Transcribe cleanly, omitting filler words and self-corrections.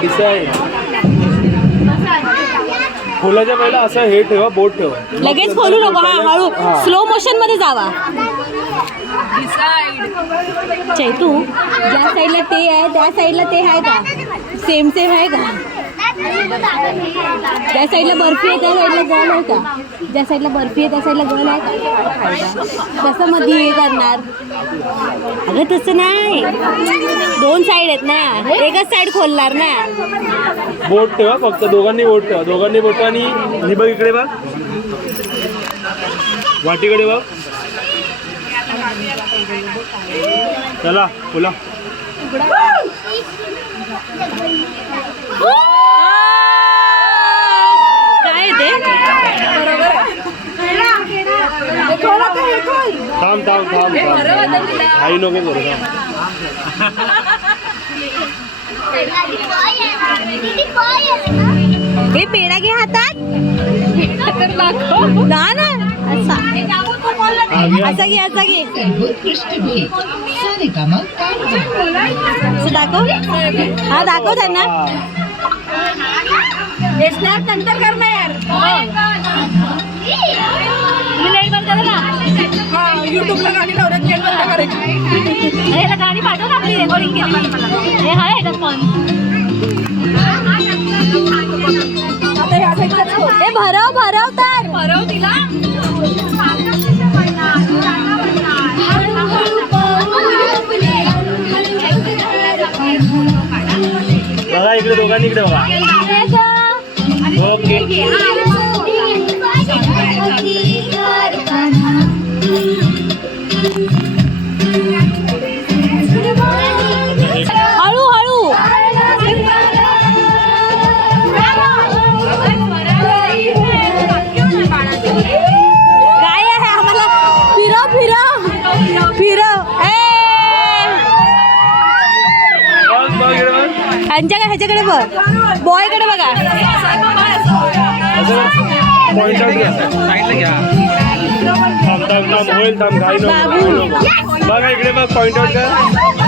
Decide खोलाच्या पहिला असं हे ठेवा, बोट ठेवा. लगेच खोलू नको. हा हळू स्लो मोशन मध्ये जावा. चैतू ज्या साईडला ते आहे त्या साईडला ते आहे का? सेम सेम आहे का? त्या साईडला बर्फी आहे त्या साईडला गल आहे का? ज्या साईडला बर्फी आहे त्या साईडला गल आहे का? कसं मध्ये हे करणार? अगं तसं नाही, 2 साईड आहेत ना, एकच साईड खोलणार ना. बोट ठेवा फक्त, दोघांनी बोट ठेवा. दोघांनी बोट. आणि हे बघ इकडे बघ, वाटीकडे बघ. चला बोला. काय ते? थांब थांब थांब आई नको करू. हे पेढा घे हातात ना ना. असा घे, असा घे. दाखव. हा दाखव त्यांना. नंतर करणार युट्यूबला गाणी लावण्यात करायची. गाणी पाठव आपली रेकॉर्डिंग केली. हे हाय पण हे भरव भरव तर भरव तिला. बघा इकडे, दोघांनी इकडे बघा. ओके. हळू हळू. काय आहे आम्हाला? फिरव फिरव फिरव. ह्याच्याकडे बघ, बॉयकडे बघा. पॉइंट आउट घ्या. थांब थांब थांब, होईल थांब. घाई नको. बघा इकडे बघ, पॉइंट आउट कर.